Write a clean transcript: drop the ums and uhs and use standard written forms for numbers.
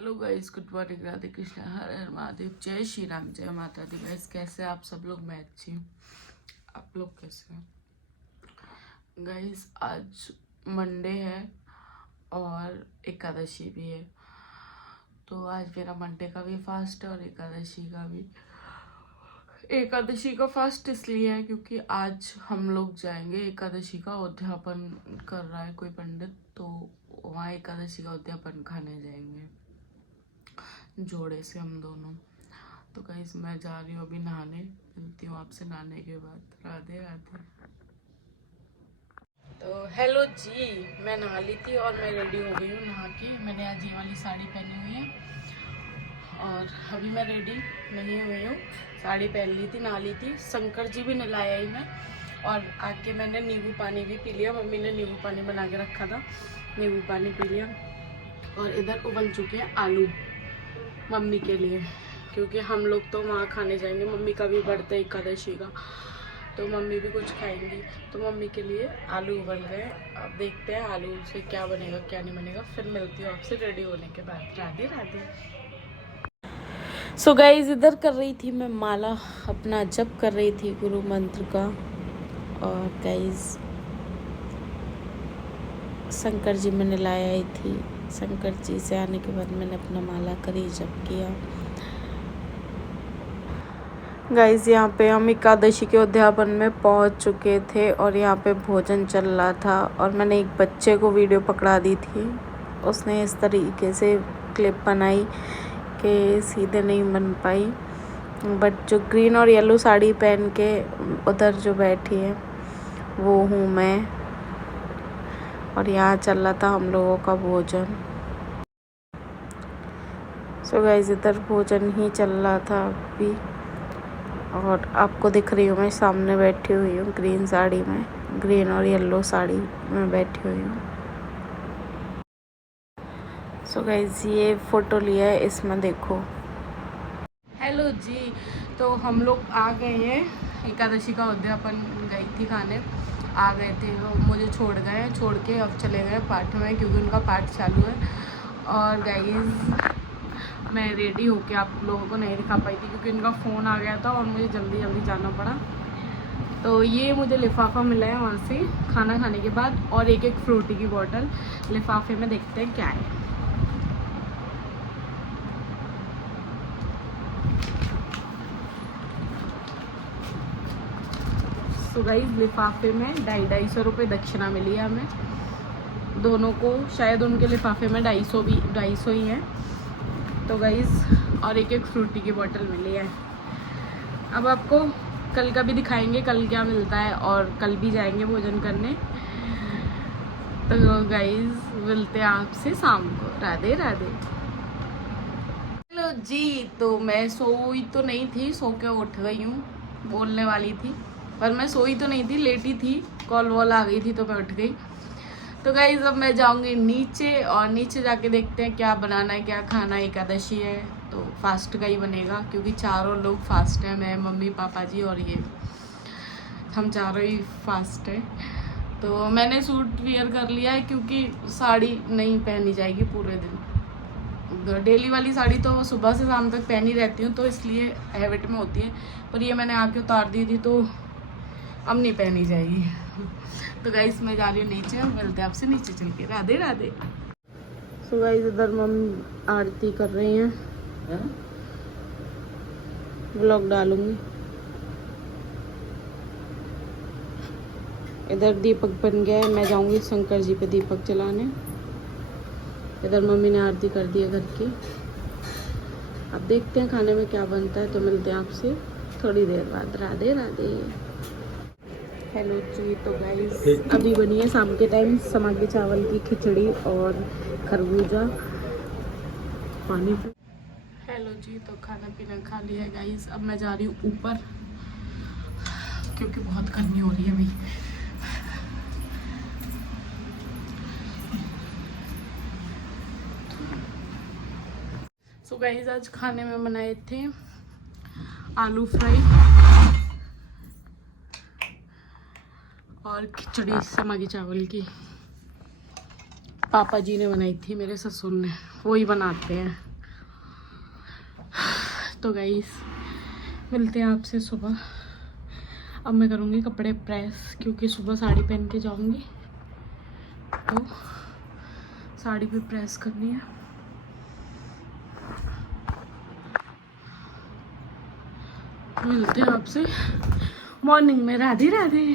Hello guys, good morning, Radhe Krishna, Har Har Mahadev, जय श्री राम, जय माता दी। गाइस कैसे आप सब लोग? मैं अच्छी हूँ, आप लोग कैसे हैं? गाइस आज मंडे है और एकादशी भी है, तो आज मेरा मंडे का भी फास्ट है और एकादशी का भी। एकादशी का फास्ट इसलिए है क्योंकि आज हम लोग जाएंगे, एकादशी का उद्यापन कर रहा है कोई पंडित, तो वहाँ एकादशी का उद्यापन खाने जाएंगे जोड़े से हम दोनों। तो गाइस मैं जा रही हूँ अभी नहाने, मिलती हूँ आपसे नहाने के बाद। राधे राधे। तो हेलो जी, मैं नहा ली थी और मैं रेडी हो गई हूँ नहा के। मैंने आज ये वाली साड़ी पहनी हुई है और अभी मैं रेडी नहीं हुई हूँ। साड़ी पहन ली थी, नहा ली थी, शंकर जी भी नहलाया ही मैं, और आके मैंने नींबू पानी भी पी लिया। मम्मी ने नींबू पानी बना के रखा था, नींबू पानी पी लिया। और इधर उबल चुके हैं आलू मम्मी के लिए, क्योंकि हम लोग तो वहाँ खाने जाएंगे। मम्मी का भी बर्थडे एकादशी का, तो मम्मी भी कुछ खाएंगी, तो मम्मी के लिए आलू उबल गए। अब देखते हैं आलू से क्या बनेगा क्या नहीं बनेगा। फिर मिलती हूँ आपसे रेडी होने के बाद। राधे राधे। सो गाइस इधर कर रही थी मैं माला, अपना जप कर रही थी गुरु मंत्र का। और गाइस शंकर जी मैंने लाया ही थी, शंकर जी से आने के बाद मैंने अपना माला करी, जप किया। गाइस यहाँ पे हम एकादशी के उद्यापन में पहुँच चुके थे और यहाँ पे भोजन चल रहा था, और मैंने एक बच्चे को वीडियो पकड़ा दी थी। उसने इस तरीके से क्लिप बनाई कि सीधे नहीं बन पाई, बट जो ग्रीन और येलो साड़ी पहन के उधर जो बैठी है वो हूँ मैं। और यहाँ चल रहा था हम लोगों का भोजन। सो गाइस इधर भोजन ही चल रहा था अभी, और आपको दिख रही हूँ मैं सामने बैठी हुई हूँ ग्रीन साड़ी में, ग्रीन और येलो साड़ी में बैठी हुई हूँ। सो गाइस ये फ़ोटो लिया है, इसमें देखो। हेलो जी, तो हम लोग आ गए हैं, एकादशी का उद्यापन गई थी खाने, आ गए थे। वो मुझे छोड़ के अब चले गए पाठ में, क्योंकि उनका पाठ चालू है। और गाइस मैं रेडी होके आप लोगों को नहीं दिखा पाई थी क्योंकि उनका फ़ोन आ गया था और मुझे जल्दी जल्दी जाना पड़ा। तो ये मुझे लिफाफा मिला है वहाँ से खाना खाने के बाद, और एक फ्रूटी की बोतल लिफाफे में। देखते हैं क्या है। तो गाइस लिफाफे में 250 रुपये दक्षिणा मिली है हमें दोनों को, शायद उनके लिफाफे में 250 ही है। तो गाइस और एक फ्रूटी की बोतल मिली है। अब आपको कल का भी दिखाएंगे कल क्या मिलता है, और कल भी जाएंगे भोजन करने। तो गाइस मिलते हैं आपसे शाम को। राधे राधे। हेलो जी, तो मैं सोई तो नहीं थी, सो के उठ गई हूँ, बोलने वाली थी पर मैं सोई तो नहीं थी, लेटी थी, कॉल वॉल आ गई थी तो मैं उठ गई। तो गाइस अब मैं जाऊंगी नीचे, और नीचे जाके देखते हैं क्या बनाना है, क्या खाना है। एकादशी है तो फास्ट का ही बनेगा, क्योंकि चारों लोग फास्ट हैं, मैं, मम्मी, पापा जी और ये, हम चारों ही फास्ट हैं। तो मैंने सूट वियर कर लिया है, क्योंकि साड़ी नहीं पहनी जाएगी पूरे दिन। डेली वाली साड़ी तो सुबह से शाम तक पहनी रहती हूँ, तो इसलिए हैबिट में होती है, पर ये मैंने आके उतार दी थी तो अब नहीं पहनी जाएगी। तो गाइस मैं जा रही हूँ नीचे, मिलते हैं आपसे नीचे चल के। राधे राधे। सो गाइस इधर मम्मी आरती कर रही हैं, व्लॉग डालूंगी। इधर दीपक बन गया है, मैं जाऊंगी शंकर जी पे दीपक जलाने। इधर मम्मी ने आरती कर दी है घर की। अब देखते हैं खाने में क्या बनता है, तो मिलते हैं आपसे थोड़ी देर बाद। राधे राधे। हेलो जी, तो गाइस अभी बनी है शाम के टाइम समागे चावल की खिचड़ी और खरबूजा पानी। हेलो जी, तो खाना पीना खा लिया है गाइस। अब मैं जा रही हूँ ऊपर, क्योंकि बहुत गर्मी हो रही है अभी। सो गाइस आज खाने में बनाए थे आलू फ्राई और खिचड़ी समागे चावल की। पापा जी ने बनाई थी, मेरे ससुर ने, वो ही बनाते हैं। तो गाइस मिलते हैं आपसे सुबह। अब मैं करूँगी कपड़े प्रेस, क्योंकि सुबह साड़ी पहन के जाऊँगी तो साड़ी भी प्रेस करनी है। मिलते हैं आपसे मॉर्निंग में। राधे राधे।